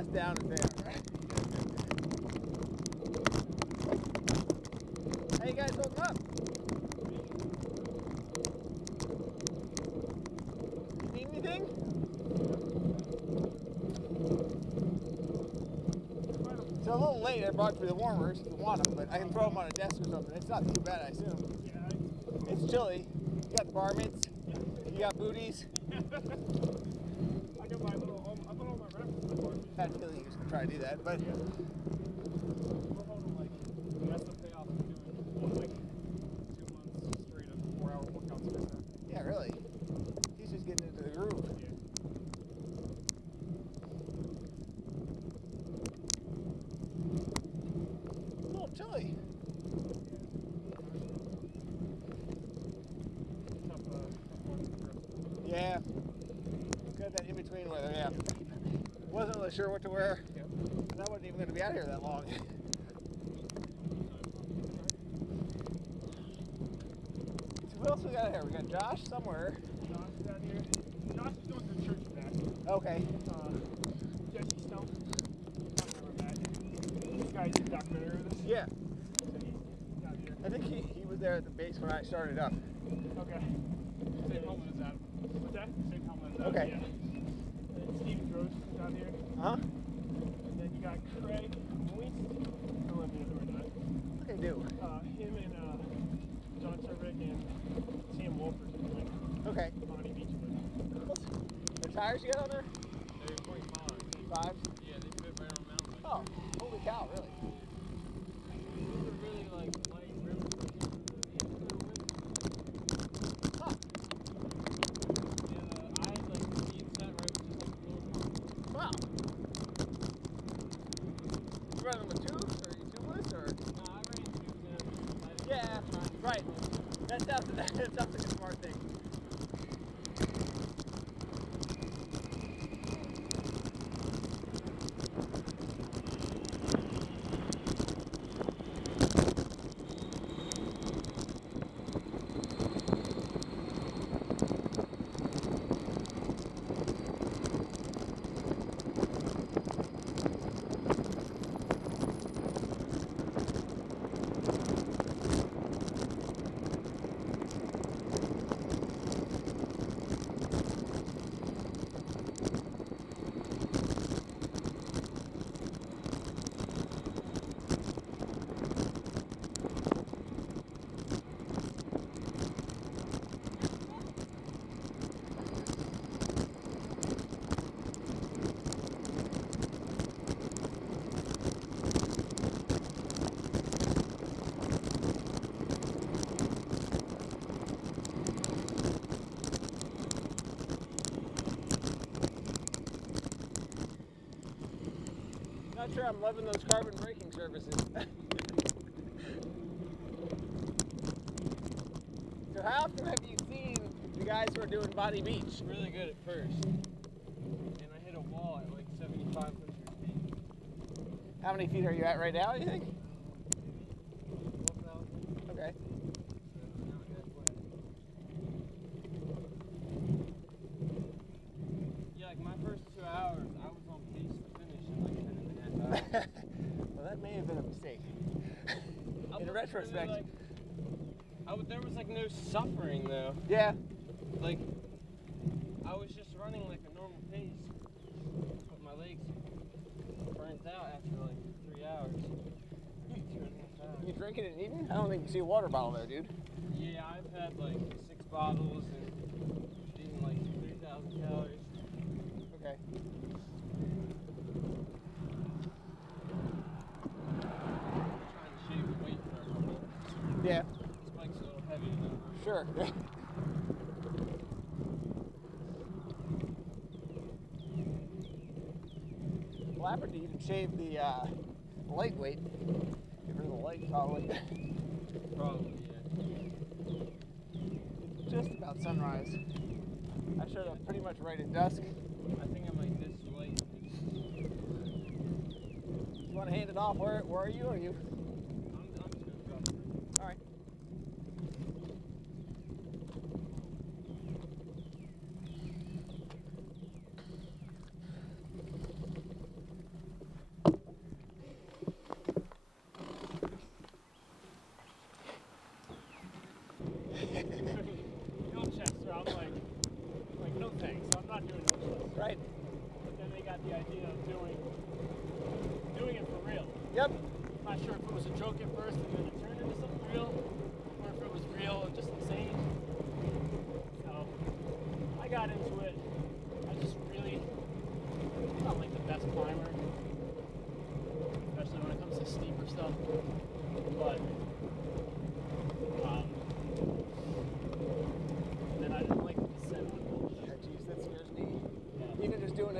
ass down as they are. How you guys holding up? Need anything? It's a little late. I brought you the warmers if you want them, but I can throw them on a desk or something. It's not too bad, I assume. Yeah, It's chilly. You got the bar mitts. You got booties. I got my little, I put all my reference in my bar. I had a feeling you was going to try to do that, but Yeah. We're holding like, that's the payoff of doing like 2 months straight of 4-hour workouts like that. yeah, really. He's just getting into the groove. Yeah. A little chilly. Yeah. Got that in-between weather, yeah. Wasn't really sure what to wear. Yeah. And I wasn't even going to be out here that long. So who else we got here? We got Josh somewhere. Josh is out here. Josh is going to the church and back. Okay. Jesse Stone. I've never met. This guy's a documentary with us. Yeah. So he's out here. I think he was there at the base when I started up. Okay. Same helmet as Adam. What's that? Same helmet as Adam. Okay. Yeah. And Steve Gross is out here. Huh? And then you got Craig Moist. I don't know if you know that. Okay, do. Him and John Cervic and Sam Wolford like Okay. Bonnie Beach with. The tires you got on there? They're 25. 5? Yeah, they fit right on mountain bike. Oh, holy cow, really? These are really like light rims for the Huh. Yeah, I had like speed set right with just like a little pump. Wow. You running them with tubes, or you tubeless, or? No, I ran tubes in. Yeah, right. That sounds like a smart thing. Not sure I'm loving those carbon braking surfaces. So how often have you seen the guys who are doing Body Beach? Really good at first. And I hit a wall at like 7,500 feet. How many feet are you at right now, you think? 12,000. Okay. So now it gets wet. Yeah, like my first 2 hours, I was on pace to finish in like 10.5 hours. Well, that may have been a mistake. In Really, retrospect. like, there was like no suffering though. Yeah. Like, I was just running like a normal pace, but my legs burnt out after like 3 hours. 2.5 hours. You drinking and eating? I don't think you see a water bottle there, dude. Yeah, I've had like 6 bottles and eaten like 3,000 calories. Okay. Trying to shave the weight for a couple. Yeah. This bike's a little heavy though. Sure. Well, after you can shave the lightweight, get rid of the light solid. Probably, yeah. It's just about sunrise. I showed up pretty much right at dusk. I think I might miss the light. You want to hand it off? Where are you? Are you? I'm just gonna drop it. All right.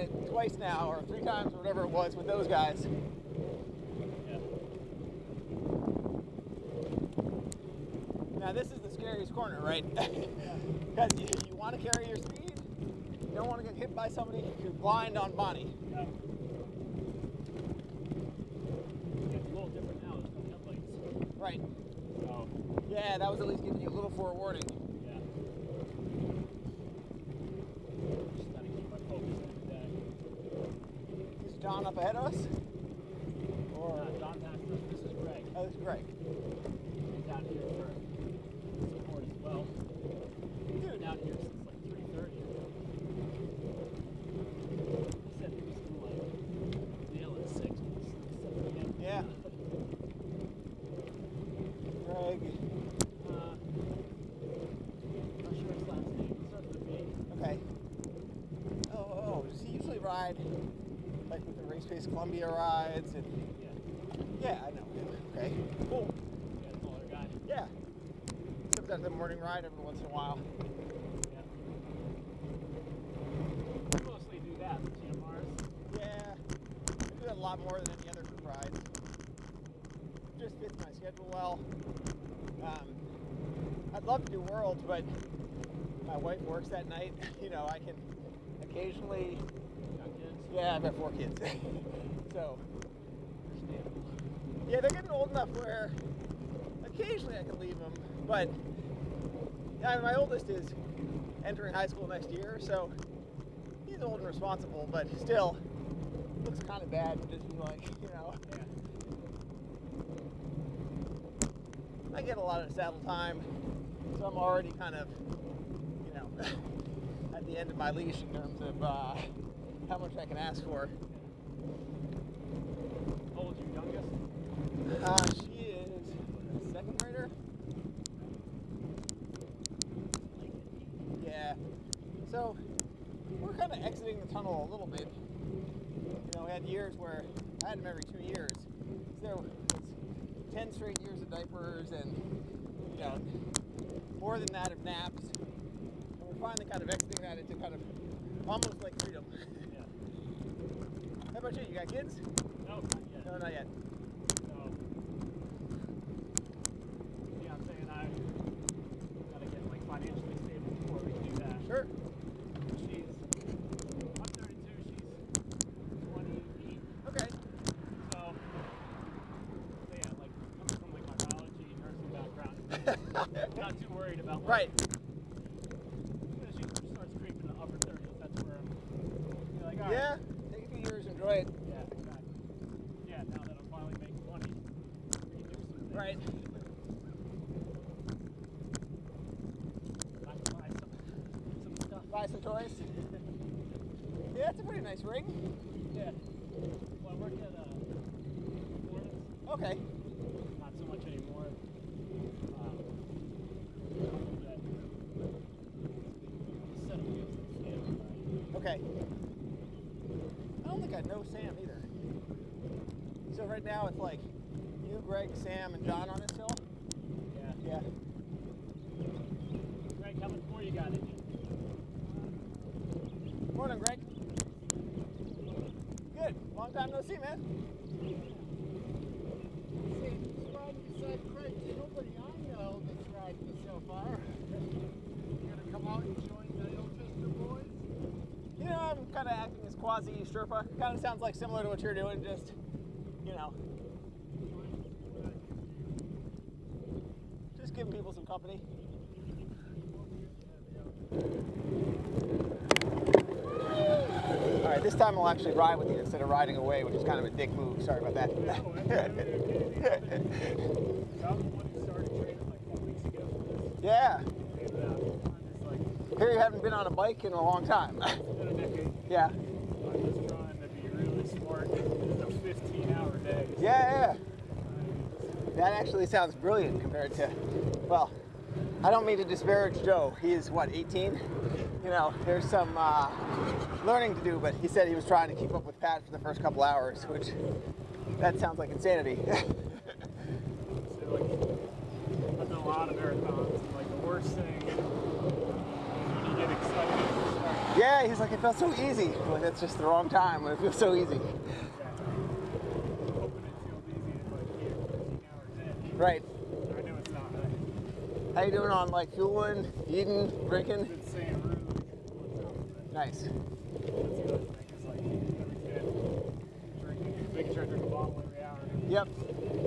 it twice now, or 3 times, or whatever it was with those guys. Yeah. Now this is the scariest corner, right? Because you want to carry your speed, you don't want to get hit by somebody who's blind on Bonnie. Yeah. It's a little different now. It's the headlights. Right. So, Yeah, that was at least giving you a little forewarning. yeah. Just gotta keep my focus every day. Is John up ahead of us? Or John passed us. This is Greg. oh, this is Greg. He's out here for support as well. He's been out here since like 3:30. He said he was gonna like nail it at 6. Yeah. Greg. Not sure his last name. It starts with B. Okay. Oh, does he usually ride like with the Race Pace Columbia rides? And Yeah. yeah, I know him. Okay. Cool. Yeah, taller guy. Yeah. Comes out the morning ride every once in a while. Yeah. We mostly do that, the GMRs. Yeah. I do that a lot more than any other group rides. Just fits my schedule well. I'd love to do Worlds, but my wife works that night. You know, I can occasionally. Got kids. Yeah, I've got 4 kids. So. Understandable. Yeah, they're getting old enough where occasionally I can leave them, but yeah, my oldest is entering high school next year, so he's old and responsible, but still looks kind of bad to just be like, you know. Yeah. I get a lot of saddle time, so I'm already kind of, you know, at the end of my leash in terms of how much I can ask for. How old's your youngest? She is a 2nd grader. Yeah. So we're kind of exiting the tunnel a little bit. You know, we had years where I had them every 2 years. So there was 10 straight years of diapers and, you know, more than that of naps. And we're finally kind of exiting that into kind of almost like freedom. Yeah. How about you? You got kids? No, not yet. No, not yet. So, fiance and I gotta get like financially stable before we can do that. Sure. I'm 32, she's 28. Okay. So yeah, like coming from like my biology and nursing background, not too worried about like, Right. as she starts creeping to upper 30s, that's where I'm like, all right. Yeah. Take a few years, enjoy it. Yeah, exactly. Yeah, now that I'm finally making money, we can do some things. Right. I can buy some stuff. Buy some toys. Yeah, it's a pretty nice ring. Yeah. Well, I work at Florida's. Okay. Not so much anymore. The set of wheels that stand right. Okay. I don't think I know Sam either. So right now it's like you, Greg, Sam, and John on this hill? Yeah. Yeah. Greg, how much more you got in you? Morning, Greg. Good. Long time no see, man. He's riding beside Craig. There's nobody I know that's riding this so far. You gonna come out and join the Ilchester boys? You know, I'm kind of acting as quasi Sherpa. Kind of sounds like similar to what you're doing, just, you know, just giving people some company. All right, this time I'll actually ride with you instead of riding away, which is kind of a dick move. Sorry about that. So I'm the one who started training like 4 weeks ago for this. Yeah. And I'm just like, Here you haven't been on a bike in a long time. it's been a decade. Yeah. I'm just trying to be really smart. It's a 15-hour day. Yeah. That actually sounds brilliant compared to, well, I don't mean to disparage Joe. He is, what, 18? You know, there's some learning to do, but he said he was trying to keep up with Pat for the first couple hours, which, that sounds like insanity. So, like, I've done a lot of marathons, and like the worst thing is when you get excited and start Yeah, he's like, it felt so easy. Like, that's just the wrong time when it feels so easy. Hoping it feels easy if like here, 15 hours in. Right. I know it's not. How you doing on like fueling, eating, drinking? Been saying really Nice. that's the other thing is like every day drinking, making sure I drink a bottle every hour. Yep.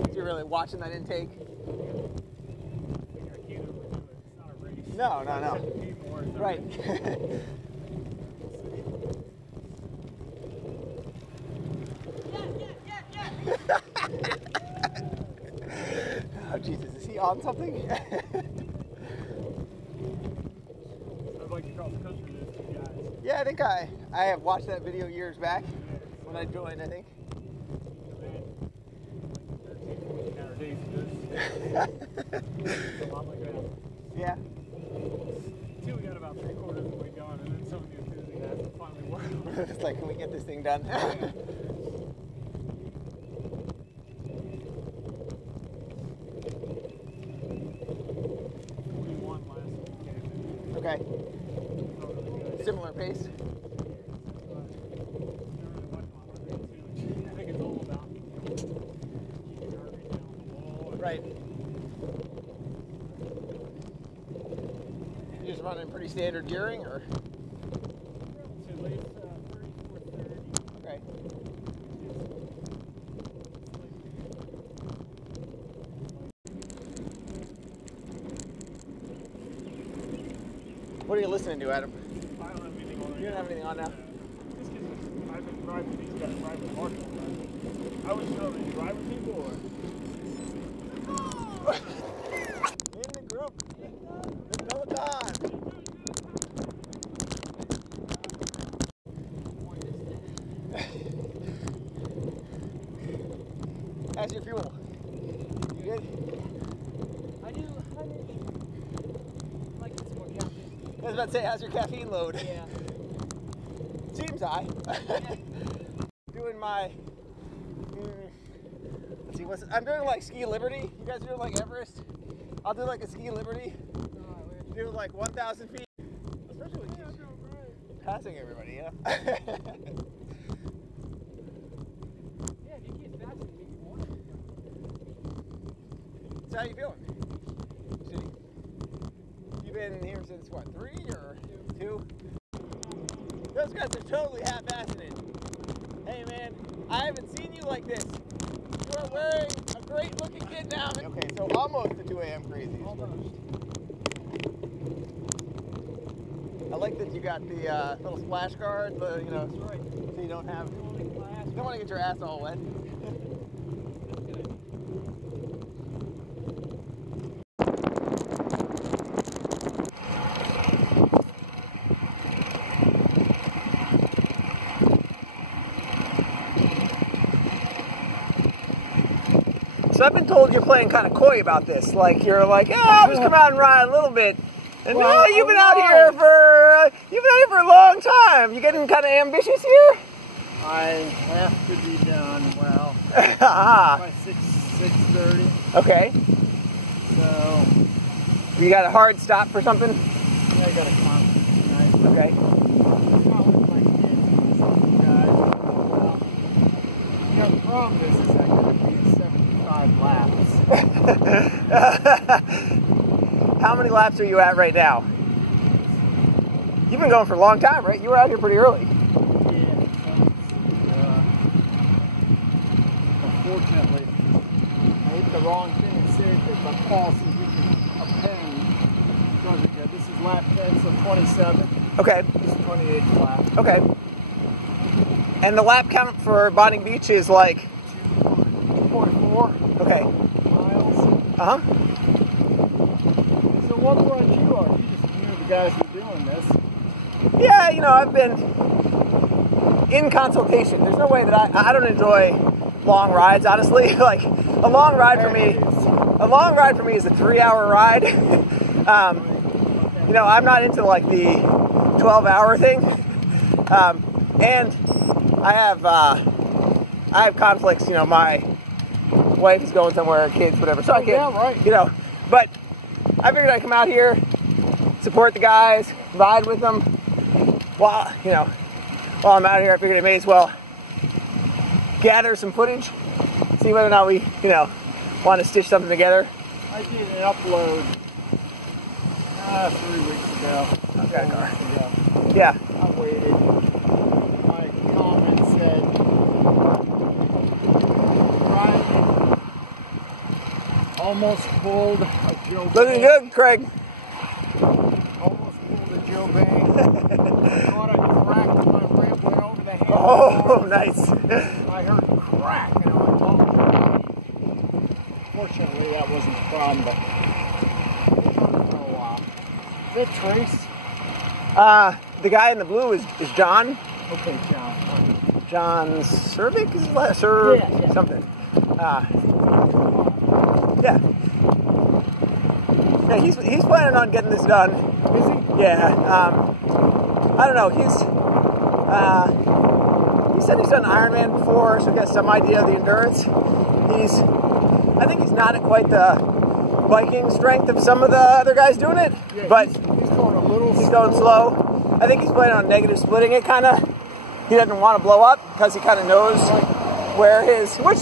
So you're really watching that intake? I can't overdo it. It's not a race. No, no, no. Pay more, it's not Right. a race. Oh Jesus, is he on something? I'd like to cross the country with those two guys. Yeah, I think I have watched that video years back when I joined, I think. Man, like 13, 14 hour days of this. It's a lot like that. Yeah. Until we got about 3/4 of the way gone, and then some of the enthusiasm finally wore off. It's like, can we get this thing done? Yeah. 41 last weekend. Okay. Felt really good. Similar pace. But never really went on 102. I think it's all about keeping your heart rate down on the wall. Right. You just running pretty standard gearing, or? Relatively, it's 3430. Okay. What are you listening to, Adam? I don't have anything on right You don't now. have anything on now? This gives us, I've been riding with these guys, riding with Marshall. I was telling you, ride with people or? In the group. The Peloton. How's your fuel? You good? I do like this more caffeine. I was about to say, how's your caffeine load? Yeah. Seems high. Doing my, let's see, I'm doing like Ski Liberty. You guys are doing like Everest? I'll do like a Ski Liberty. Do like 1,000 feet. Especially with you passing everybody, yeah. Yeah, if you keep fasting, you can more. So how you feeling? You've been here since what, 3 or 2? Those guys are totally half-assing it. Hey man, I haven't seen you like this. You are wearing a great looking kit now. Okay, so almost the 2 a.m. crazy. Almost. I like that you got the little splash guard, you know, Right. so you don't have, You want to make my ass you don't want to get your ass all wet. So I've been told you're playing kind of coy about this. Like you're like, yeah, I'll just come out and ride a little bit. And Well, you've been out here for a long time. You getting kind of ambitious here? I have to be done, well, Ah, by 6:30. okay. So, You got a hard stop for something? I got a conference tonight. Okay. Not with my kids, you guys. Well, you know, the problem is I could be at 75 laps. How many laps are you at right now? You've been going for a long time, right? You were out here pretty early. Unfortunately, I hit the wrong thing and saved it, but Paul says we can append. This is lap 10, so 27. Okay. This is 28th lap. Okay. And the lap count for Bonning Beach is like 2.4 okay. miles. Uh-huh. So what run you are? You just knew the guys were doing this. Yeah, you know, I've been in consultation. There's no way that I don't enjoy long rides, honestly. Like a long ride for me is a 3-hour ride. You know, I'm not into like the 12-hour thing. And I have conflicts, you know, my wife is going somewhere, kids, whatever, so I can't, yeah, right. you know, but I figured I'd come out here, support the guys, ride with them, while I'm out here, I figured I may as well gather some footage, see whether or not we, want to stitch something together. I did an upload 3 weeks ago. Okay. 4 weeks ago. Yeah. I waited. My comment said, driving, almost pulled a Joe Bang. Looking good, Craig. Almost pulled a Joe Bang. Thought I cracked my ramp, went over the handle. Oh, nice. I heard crack, and I'm like, oh. Fortunately, that wasn't the problem, but it hurt for a while. Is that Trace? The guy in the blue is John. Okay, John. John Servik is his last, something. Yeah. Yeah, he's planning on getting this done. Is he? Yeah. I don't know. He said he's done Ironman before, so he has some idea of the endurance. I think he's not at quite the biking strength of some of the other guys doing it, Yeah, but he's going a little he's going slow. I think he's planning on negative splitting it, kind of. He doesn't want to blow up because he kind of knows where his, which,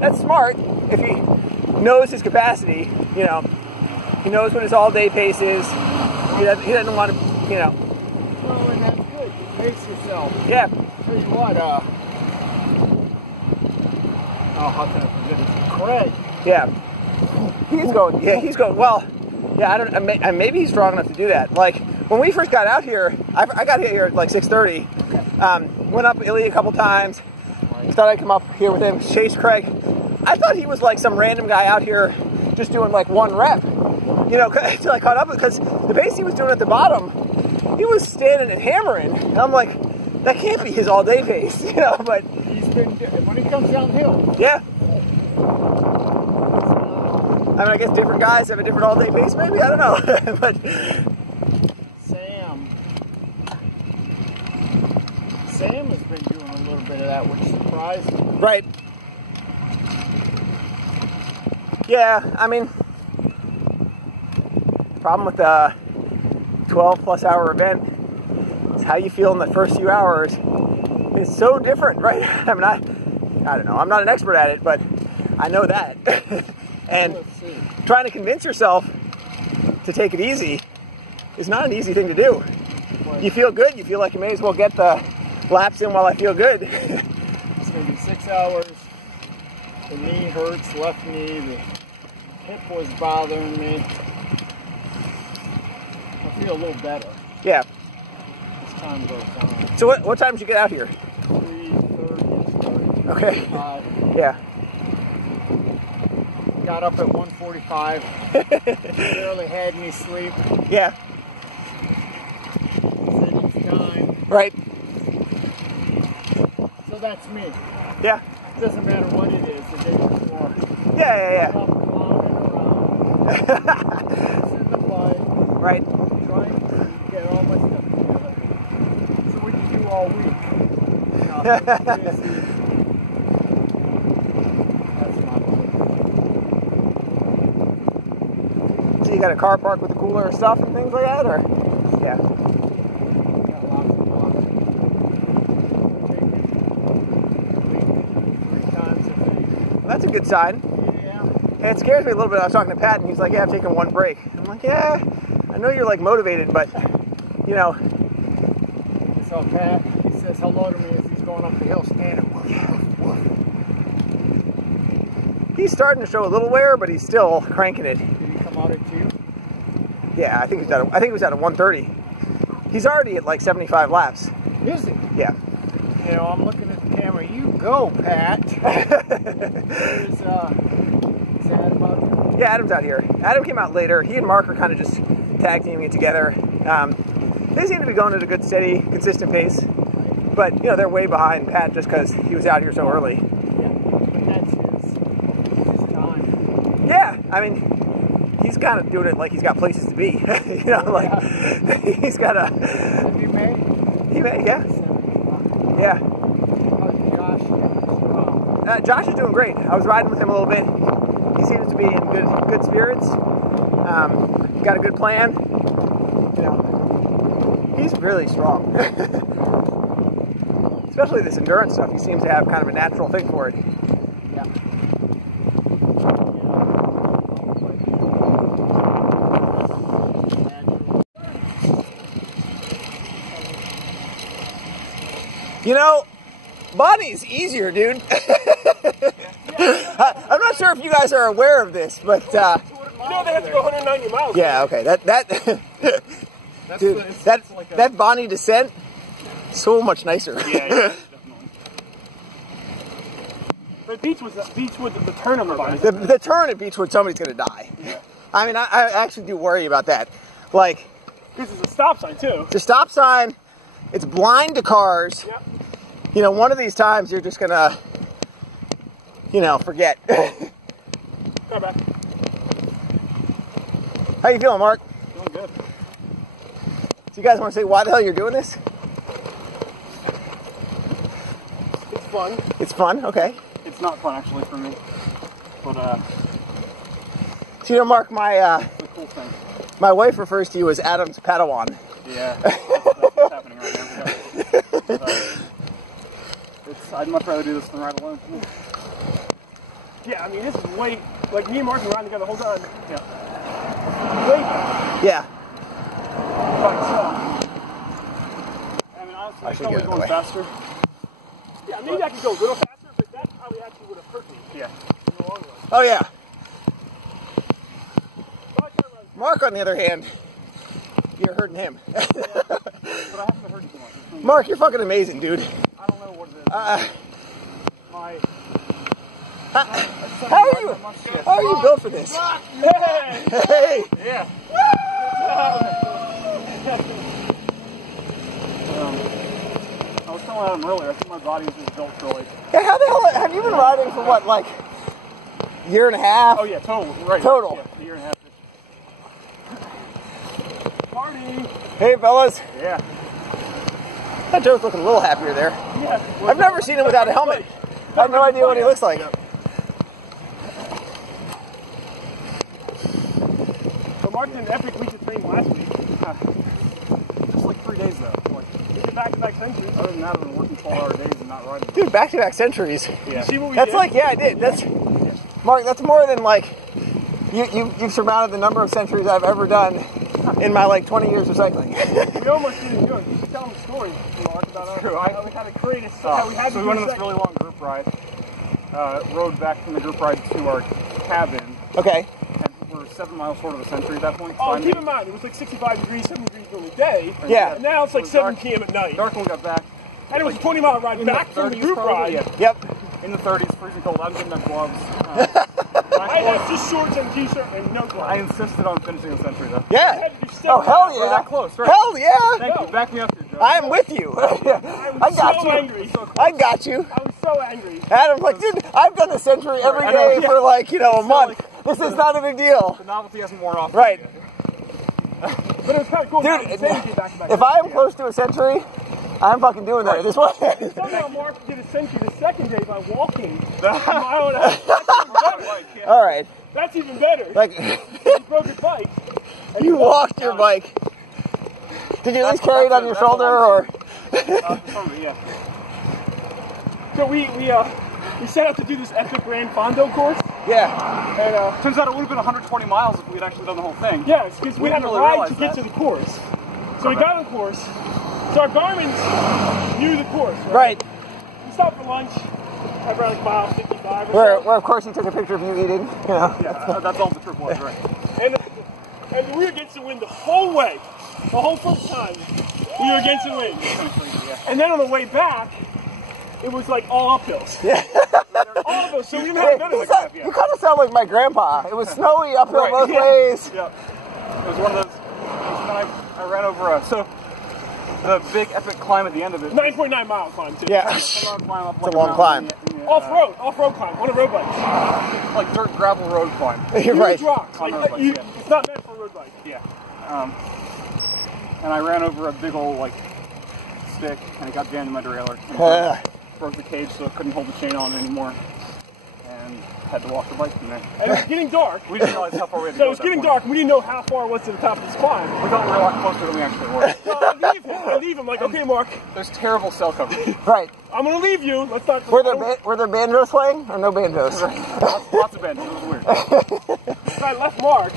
that's smart if he knows his capacity, he knows what his all-day pace is. He doesn't want to, Well, and that's good. Pace yourself. Yeah. Tell you what, how can I forget this? Craig. Yeah. He's going, well, yeah, maybe he's strong enough to do that. Like, when we first got out here, I got here at like 6:30, went up Illy a couple times, thought I'd come up here with him, chase Craig. I thought he was like some random guy out here just doing like one rep, until I caught up, because the pace he was doing at the bottom, he was standing and hammering. And I'm like, that can't be his all-day pace, but... He's been, when he comes downhill. Yeah. I mean, I guess different guys have a different all-day pace, maybe, I don't know, but... Sam has been doing a little bit of that, which surprised me. Right. Yeah, I mean, the problem with a 12-plus hour event is how you feel in the first few hours. It's so different, right? I mean, I don't know. I'm not an expert at it, but I know that. And trying to convince yourself to take it easy is not an easy thing to do. You feel good. You feel like you may as well get the laps in while I feel good. It's going to be 6 hours. The knee hurts, left knee. The hip was bothering me. I feel a little better. Yeah. As time goes on. So what time did you get out here? 3:30. Okay. Yeah. Got up at 1:45. Barely had any sleep. Yeah. Said it's time. Right. So that's me. Yeah. It doesn't matter what it is the day before. Yeah. I'm clowning around. Sitting in the bike. Right. Trying to get all my stuff together. So we can do all week. That's my belief. So you got a car park with the cooler and stuff and things like that, or? Yeah. Got lots of water. Take it 3 times a day. Well, that's a good sign. Yeah. And it scares me a little bit. I was talking to Pat, and he's like, yeah, I'm taking one break. I'm like, yeah, I know you're, like, motivated, but, So Pat, he says hello to me as he's going up the hill standing. He's starting to show a little wear, but he's still cranking it. Did he come out at 2? Yeah, I think he was at a 1:30. He's already at, like, 75 laps. Is he? Yeah. I'm looking at the camera. You go, Pat. There's, is Adam out here? Yeah, Adam's out here. Adam came out later. He and Mark are kind of just tag teaming it together. They seem to be going at a good, steady, consistent pace. But, they're way behind Pat just because he was out here so early. Yeah, but that's his time. Yeah, I mean, he's kind of doing it like he's got places to be. He's got a... Have you made? He may, yeah. Yeah. How's Josh doing? Josh is doing great. I was riding with him a little bit. He seems to be in good spirits. Got a good plan. He's really strong. Especially this endurance stuff. He seems to have kind of a natural thing for it. Yeah. You know, Bonnie's easier, dude. I'm not sure if you guys are aware of this, but You know they have to go 190 miles. yeah, okay. Dude, that Bonnie descent, so much nicer. Yeah, definitely. But Beechwood, the turn on the Bonnie. The turn at Beechwood, somebody's gonna die. Yeah. I mean, I actually do worry about that. Like, This is a stop sign too. the stop sign, it's blind to cars. Yep. You know, one of these times you're just gonna, you know, forget. Come back. How you feeling, Mark? Doing good. So you guys want to say why the hell you're doing this? It's fun. It's fun, okay. It's not fun actually for me, but So you know, Mark, my it's a cool thing. my wife refers to you as Adam's Padawan. Yeah, that's what's happening right now. I'd much rather do this than ride alone. Yeah, I mean this is way like me and Mark are riding together the whole time. Yeah. Way better. Yeah. By itself. I mean honestly, I should probably get going away. faster. Yeah, maybe I could go a little faster, but that probably actually would have hurt me. Yeah. In the long run. Oh yeah. So I try to run. Mark, on the other hand, you're hurting him. But I haven't hurt you too much. Mark, you're fucking amazing, dude. I don't know what it is. My How are you built for this? Hey! Hey! Yeah. I was telling Adam earlier, I think my body is just built for like. Yeah, how the hell have you been riding for what, like year and a half? Oh yeah, total. Right. Total. Yeah, a year and a half. Party. Hey fellas. Yeah. That Joe's looking a little happier there. Yeah. I've never seen him without a helmet. I have no idea what he looks like. So Mark did an epic week of training last week. Just like 3 days though. Like, we did back-to-back centuries. Other than that, I've been working 12-hour days and not riding. Dude, back-to-back centuries. Yeah. See what we That's did? like, yeah, I did. That's Mark. That's more than like you've surmounted the number of centuries I've ever done in my like 20 years of cycling. We almost didn't do it. You should tell them the story, Mark, about how we had to create a how we had So to we went on this really long group ride, rode back from the group ride to our cabin, Okay. and we're 7 miles short of the century at that point. Oh, Finally, keep in mind, it was like 65 degrees, 7 degrees during the day. Yeah. And now it's like It was 7 dark. p.m. at night. dark when we got back. And it was a 20-mile ride back from the 30s group probably, ride. yeah. Yep. In the 30s, freezing cold. I'm getting my gloves. I had just shorts and a t-shirt and no I gloves. insisted on finishing the century though. I Yeah. had to do step Oh hell We're yeah. that close, right? Hell yeah. Thank you. Back me up here, Joe. I'm with you. I got so you. angry. I got you. I was so angry. Adam's like, dude, I've done the century every I know, day yeah. for like, a month. like- This is not a big deal. The novelty hasn't worn off. Right. But it was kind of cool. Dude, Dude, back-to-back. if I am close to a century, I'm fucking doing that. This one. Somehow Mark did a century the second day by walking a mile and a half. All right. That's even better. Like, He broke his bike. And you walked your bike. Did you at least carry it on your shoulder, or? Yeah. So we set out to do this epic Grand Fondo course. Yeah. And Turns out it would have been 120 miles if we had actually done the whole thing. yeah, it's because we had to didn't really ride realize to get that. to the course. So we got on the course. So our Garmin's knew the course, right? Right. We stopped for lunch at around like mile 55 or Where, so. of course, he took a picture of you eating. Yeah, that's all the trip was, right? And we were against the wind the whole way. The whole first time, we were against the wind. And then on the way back, it was like all uphills. Yeah. All of those. So we even had better You like that. you kind of sound like my grandpa. It was snowy uphill Right, both yeah. ways. Yeah. It was one of those. And then I ran over so the big epic climb at the end of it. 9.9 mile climb too. Yeah. It's a long climb up It's like a long mountain, climb. Off-road climb on a road bike. like dirt gravel road climb. You're right. Huge rocks. On Like, road bikes, yeah. It's not meant for a road bike. Yeah. And I ran over a big old like stick, and it got jammed in my derailleur. And broke the cage, so it couldn't hold the chain on anymore. And had to walk the bike from there. And it was getting dark. We didn't realize how far we had to So go. it was getting dark, and we didn't know how far it was to the top of this climb. We thought we were a lot closer than we actually were. So I leave him, like, okay, Mark, There's terrible cell coverage. Right. I'm gonna leave you. Let's not. Were there banjos playing or no banjos? Lots of bands. It was weird. So I left Mark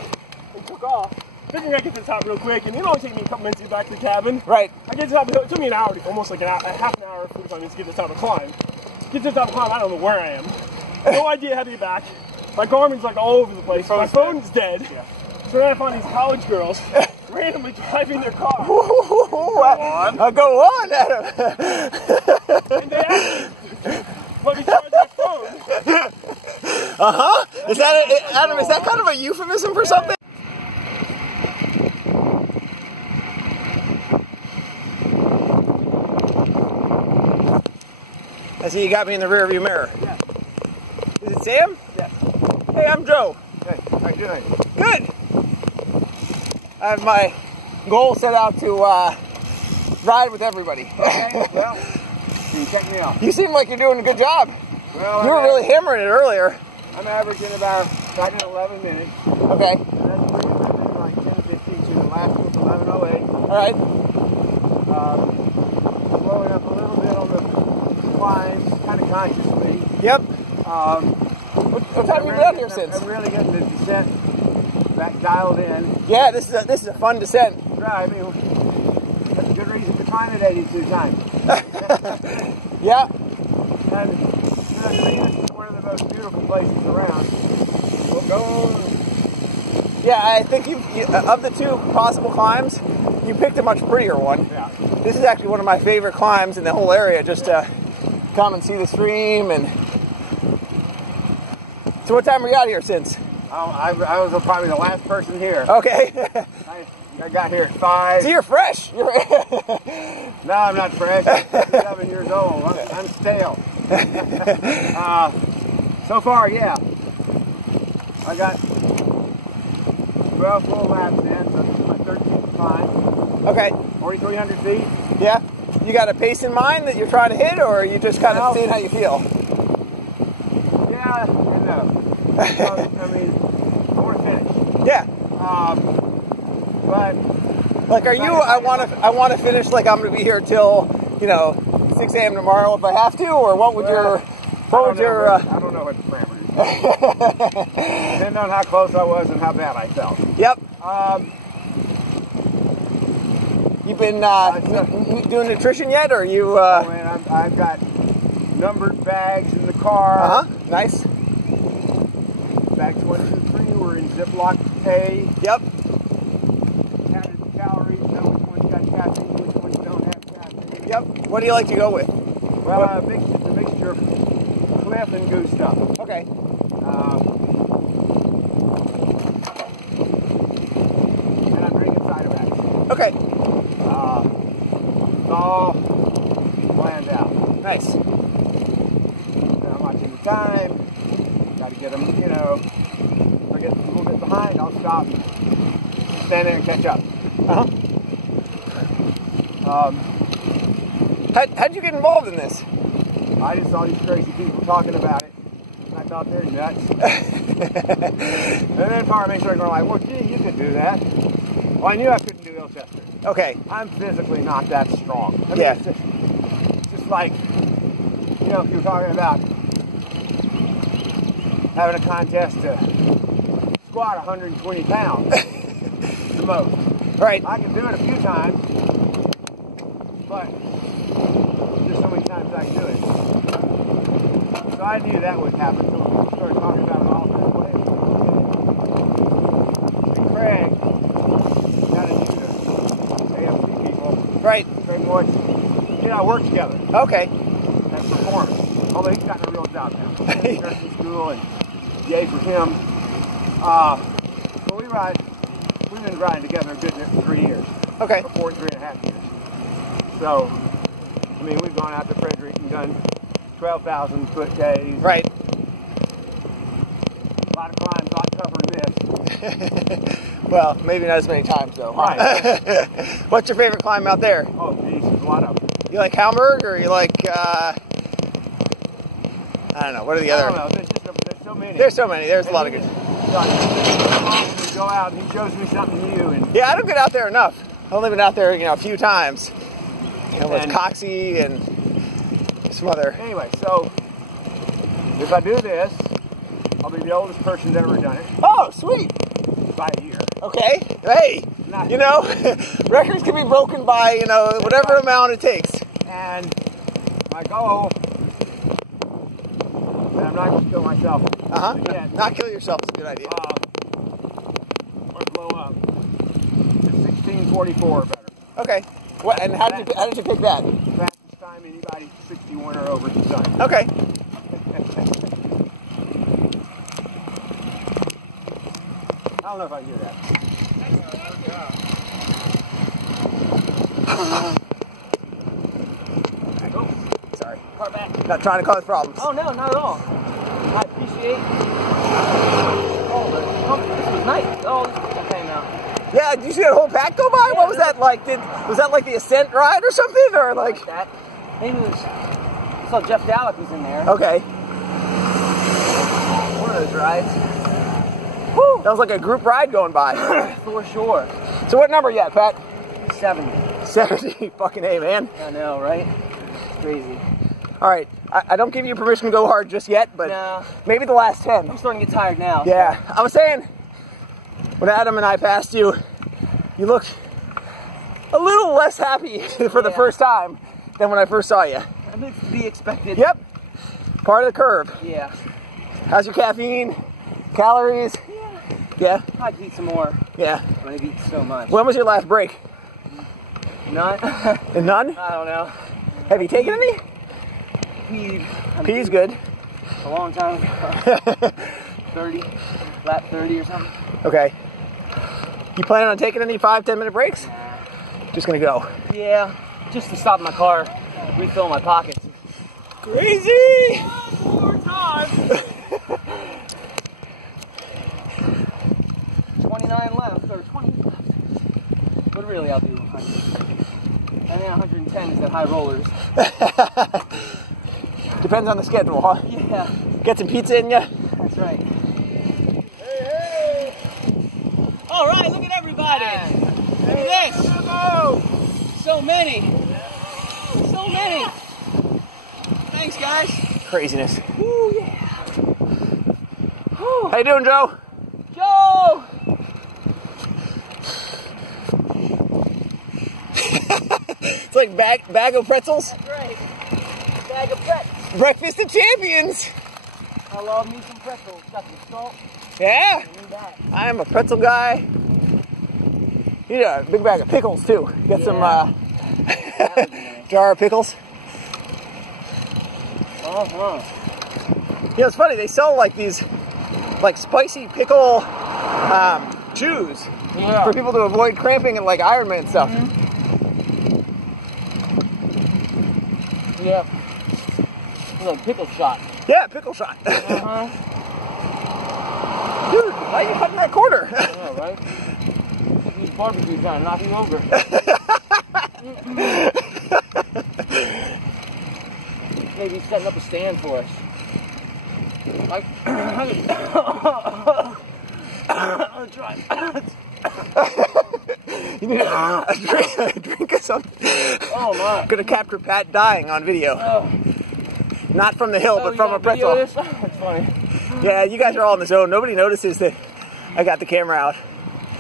and took off, figuring I'd get to the top real quick, and it only take me a couple minutes to get back to the cabin. Right. I get to the top. It took me an hour, almost like a half an hour, 45 minutes to get to the top of the climb. Get to the top of the climb, I don't know where I am. No idea how to get back. My Garmin's like all over the place. My phone's dead. Yeah. So then I find these college girls randomly driving their car. Go on, Adam. And they actually let me charge my phone. Is that Adam? Is that kind of a euphemism for something? I see you got me in the rearview mirror. Yeah. Is it Sam? Yes. Hey, I'm Joe. Hey, how you doing? Good. I have my goal set out to ride with everybody. Okay, well, you check me out. You seem like you're doing a good job. Well, You were really hammering it earlier. I'm averaging about 11 minutes. Okay. And that's pretty much like 10:15 to the last one, 11:08. All right. Slowing up a little bit on the climbs, kind of consciously. Yep. What time have you been out here since? I'm really getting the descent back dialed in. Yeah, this is a fun descent. Right, I mean, that's a good reason to climb it 82 times. Yeah. And I think it's one of the most beautiful places around. We'll go on. Yeah, I think you of the two possible climbs, you picked a much prettier one. Yeah. This is actually one of my favorite climbs in the whole area, just to come and see the stream. And so, what time were you out here since? I was probably the last person here. Okay. I got here at 5. So you're fresh. No, I'm not fresh. I'm 7 years old. I'm stale. So far, yeah. I got 12 full laps in, so this is my 13th climb. Okay. 4,300 feet. Yeah. You got a pace in mind that you're trying to hit, or are you just kind of seeing how you feel? Yeah and no. I mean, I want to finish. Yeah. But like, are you? I want to finish. Like, I'm going to be here till 6 a.m. tomorrow if I have to, or what would your? What would your? I don't know what the parameters are. Depending on how close I was and how bad I felt. Yep. You've been doing nutrition yet, or you? Oh, man, I've got numbered bags in the car. Nice. Bags 1, 2, 3 were in Ziploc A. Yep. Counted the calories, know which ones got caffeine, which ones don't have caffeine. Yep. What do you like to go with? Well, a mixture of Cliff and Goose stuff. Okay. And I'm drinking cider actually. Okay. It's all planned out. Nice. I'm watching the time. Got to get them, if I get a little bit behind, I'll stop, stand there and catch up. How'd you get involved in this? I just saw these crazy people talking about it. And I thought they're nuts. And then Power Main started going like, well, gee, you could do that. Well, I knew I couldn't do Ilchester. Okay. I'm physically not that strong. I mean, Yeah. It's just like, if you were talking about having a contest to squat 120 pounds, the most. Right. I can do it a few times, but just so many times I can do it. So I knew that would happen. So we started talking about it all the way. And Craig, got to do the AFC people. Right. Craig Woods, he and I work together. Okay. As performers. Although he's gotten a real job now. Nursing school and yay for him. So we've been riding together a good 3 years. Okay. Or 3.5 years. So, I mean, we've gone out to Frederick and done 12,000 foot days. Right. A lot of climbs, a lot tougher than this. Well, maybe not as many times though. Right. What's your favorite climb out there? Oh, geez, there's a lot of them. You like Hamburg, or you like? I don't know. What are the I other? don't know. There's so many. There's so many. There's a lot of good. We go out and he shows me something new. And Yeah, I don't get out there enough. I've only been out there, a few times. With Coxie and some other. Anyway, so if I do this, I'll be the oldest person that's ever done it. Oh, sweet. By a year. Okay. Hey, records can be broken by, whatever amount it takes. And my goal, and I'm not going to kill myself. Not kill yourself is a good idea. Or blow up. It's 1644 or better. Okay. What? And how did you pick that? Fastest time anybody 61 or over has done. Okay. I don't know if I can do that. Oh, sorry. Car back. Not trying to cause problems. Oh no, not at all. I appreciate. Oh, this was nice. Oh, this came out. Yeah, did you see that whole pack go by? Yeah, What was that like? Was that like the Ascent ride or something? Or like that? Maybe it was. I saw Jeff Dalek was in there. Okay. One of those rides. Whew. That was like a group ride going by. For sure. So what number you at, Pat? 70. 70. Fucking A, man. I know, right? Crazy. All right. I don't give you permission to go hard just yet, but No. maybe the last 10. I'm starting to get tired now. Yeah. I was saying, when Adam and I passed you, you looked a little less happy for the first time than when I first saw you. I mean, it's to be expected. Yep. Part of the curve. Yeah. How's your caffeine? Calories? Yeah. I'd eat some more. Yeah. I'm gonna eat so much. When was your last break? None. None? I don't know. Have you taken any? Pea's good. A long time ago. 30, lap 30 or something. Okay. You planning on taking any 5-10 minute breaks? Nah. Just gonna go. Yeah, just to stop in my car, refill my pockets. Crazy! One more time. 29 left, or 20 left. But really, I'll do 100. And then 110 is at high rollers. Depends on the schedule, huh? Yeah, Get some pizza in ya? that's right. Hey! All right, look at everybody. Look at this. So many. So many. Thanks, guys. Craziness. Woo, yeah. Woo. How you doing, Joe? Joe! It's like bag of pretzels. That's right. Bag of pretzels. Breakfast of champions. I love me some pretzels. Got some salt. Yeah. I need that. I am a pretzel guy. You need a big bag of pickles too. Get some jar of pickles. It's funny, they sell like these spicy pickle chews for people to avoid cramping and like Ironman and stuff. Yeah. It's like pickle shot. Yeah, pickle shot. Dude, why are you cutting that corner? I know, right? These barbecue trying to knock you over. Maybe he's setting up a stand for us. Like, I'll try. You need a drink or something. Oh my. I'm gonna capture Pat dying on video. Oh. Not from the hill, but from a pretzel. That's funny. Yeah, you guys are all in the zone. Nobody notices that I got the camera out.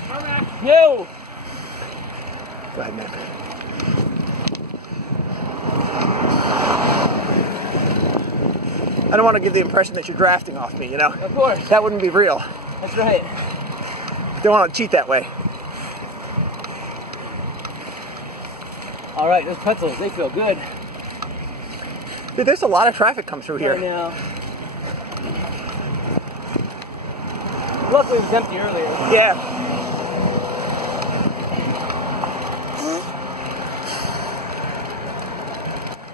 Alright. Yo! Go ahead, man. I don't want to give the impression that you're drafting off me, Of course. That wouldn't be real. That's right. Don't want to cheat that way. Alright, those pretzels, they feel good. Dude, there's a lot of traffic come through here. I know. Luckily it was empty earlier. Yeah.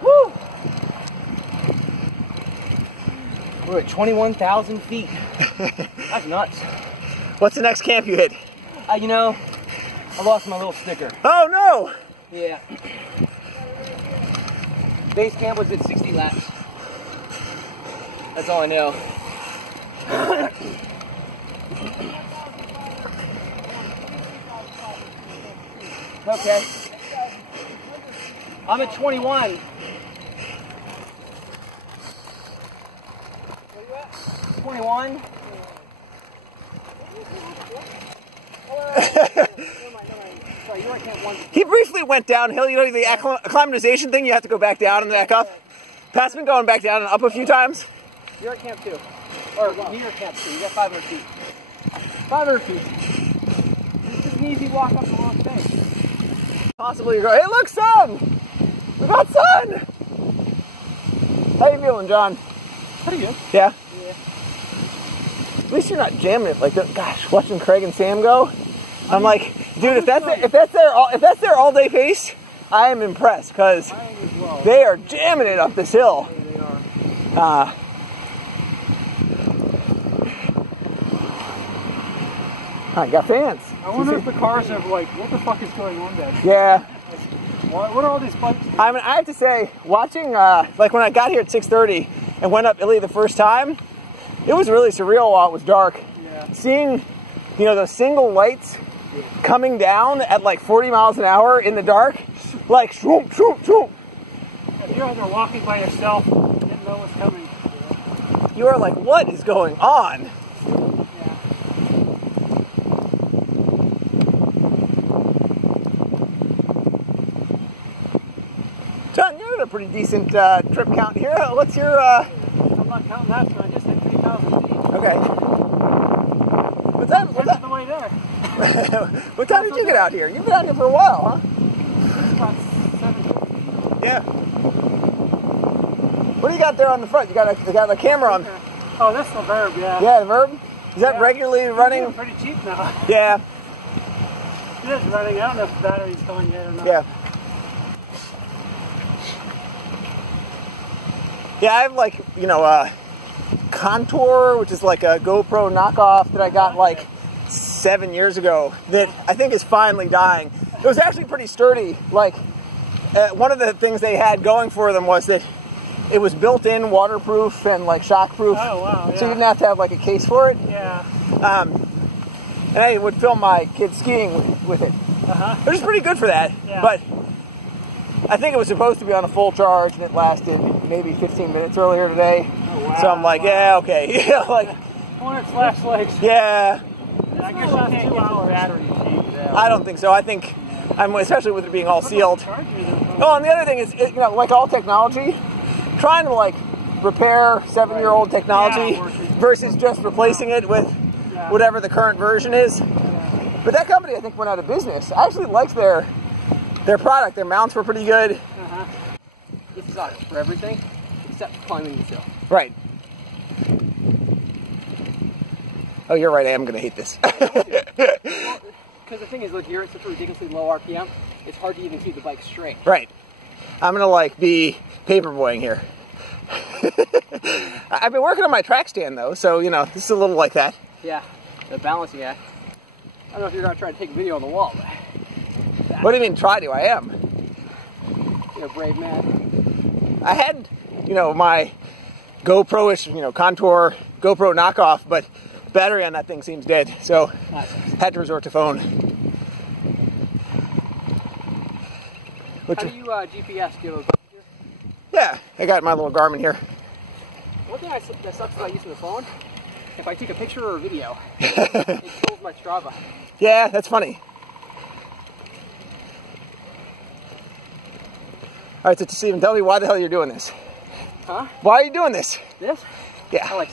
Woo! We're at 21,000 feet. That's nuts. What's the next camp you hit? I lost my little sticker. Oh, no! Yeah. Base camp was at 60 laps. That's all I know. Okay. I'm at 21. Where you at? 21. Sorry, you're at camp 1. He briefly went downhill. You know the acclimatization thing? You have to go back down and back up. Pat's been going back down and up a few times. You're at camp 2. Or near camp 2. You got 500 feet. 500 feet. This is an easy walk up the long thing. Possibly you're going, hey, look, sun! We got sun! How you feeling, John? Pretty good. Yeah? Yeah. At least you're not jamming it like that. Gosh, watching Craig and Sam go, I'm like, dude, if that's their all-day pace, I am impressed because they are jamming it up this hill. They are. I got fans. I wonder if the cars are like, what the fuck is going on there? Yeah. What are all these bikes? I mean, I have to say, watching, like when I got here at 6:30 and went up Illy the first time, it was really surreal while it was dark. Yeah. Seeing, you know, those single lights coming down at like 40 miles an hour in the dark, like shoop, shoop, shoop. If you're out there walking by yourself, you didn't know what's coming. You are like, what is going on? John, you're at a pretty decent trip count here. What's your... I'm not counting that, so I just hit 3,000 feet. Okay. What time the way there. what time did you get out here? You've been out here for a while, huh? It's about 7:30. Yeah. What do you got there on the front? You got a camera on. Oh, that's the Verb, yeah. Yeah, the Verb? Is that regularly running? It's pretty cheap now. Yeah. It is running. I don't know if the battery's going yet or not. Yeah. Yeah, I have like, you know, Contour, which is like a GoPro knockoff that I got like 7 years ago that I think is finally dying. It was actually pretty sturdy. Like, one of the things they had going for them was that it was built-in waterproof and like shockproof. Oh, wow, yeah. So you didn't have to have like a case for it. Yeah. And I would film my kids skiing with it. It was pretty good for that. Yeah. But I think it was supposed to be on a full charge and it lasted maybe 15 minutes earlier today. Oh, wow. So I'm like, yeah, okay. Yeah, like, When it's flashlights. yeah. I guess you can't 2 hours. Battery I don't think so. I think, especially with it being all sealed. Oh, and the other thing is, you know, like all technology, trying to like repair 7-year-old technology versus just replacing it with whatever the current version is. But that company, I think, went out of business. I actually liked their product. Their mounts were pretty good. This is on for everything except climbing the hill. Right. Oh, you're right. I am going to hate this. Because the thing is, look, you're at such a ridiculously low RPM, it's hard to even keep the bike straight. Right. I'm going to like be paperboying here. I've been working on my track stand though, so you know, this is a little like that. Yeah, the balancing act. I don't know if you're going to try to take a video on the wall, but... What do you mean try to? I am. You're a brave man. I had, you know, my GoPro-ish, you know, Contour GoPro knockoff, but battery on that thing seems dead, so had to resort to phone. How do you GPS give those? Yeah, I got my little Garmin here. One thing that sucks about using the phone, if I take a picture or a video, it kills my Strava. Yeah, that's funny. All right, so Stephen, tell me why the hell you're doing this. Huh? Why are you doing this? This? Yeah. I like